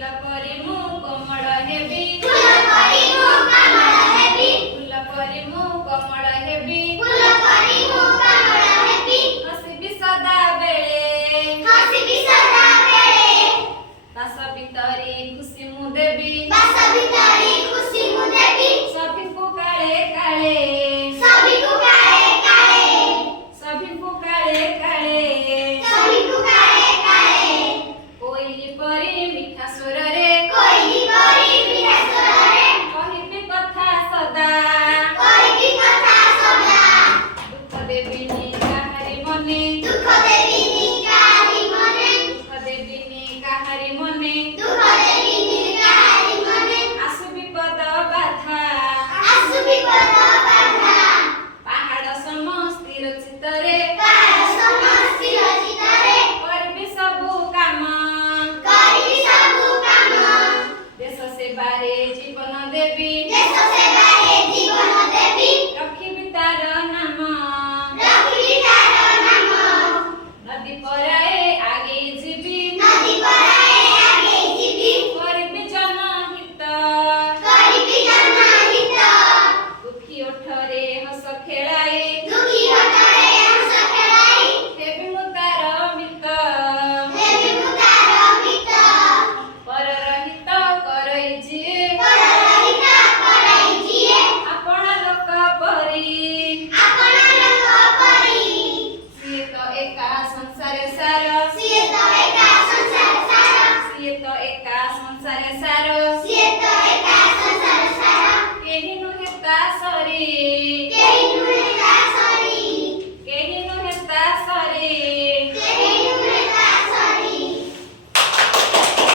परी मु कमल हेबी फूल परी मु कमल हेबी हसिबी सदा बेले बास भितरी खुशी मु देबी सभिଙ୍କୁ काले काले सभिଙ୍କୁ काले काले कोइली परी मिठा सुर रे